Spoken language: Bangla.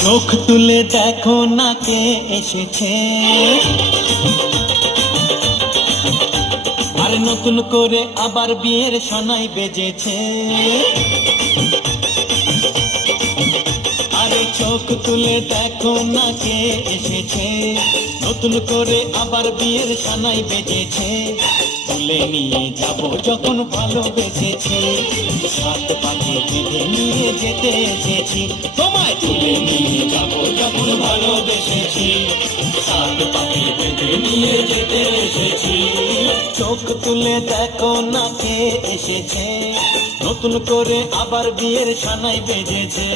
চোখ তুলে দেখো না কে এসেছে, আর নতুন করে আবার বিয়ের সানাই বেজেছে। আরে চোখ তুলে দেখো না কে এসেছে, নতুন করে আবার বিয়ের সানাই বেজেছে। তুলে নিয়ে যাব যখন ভালোবেসেছি, সাত পাকে বেঁধে নিয়ে যেতে এসেছি। তোমায় তুলে নিয়ে যাব যখন ভালোবেসেছি, সাত পাকে বেঁধে নিয়ে যেতে এসেছি। চোখ তুলে দেখো না কে এসেছে, নতুন করে আবার বিয়ের সানাই বেজেছে।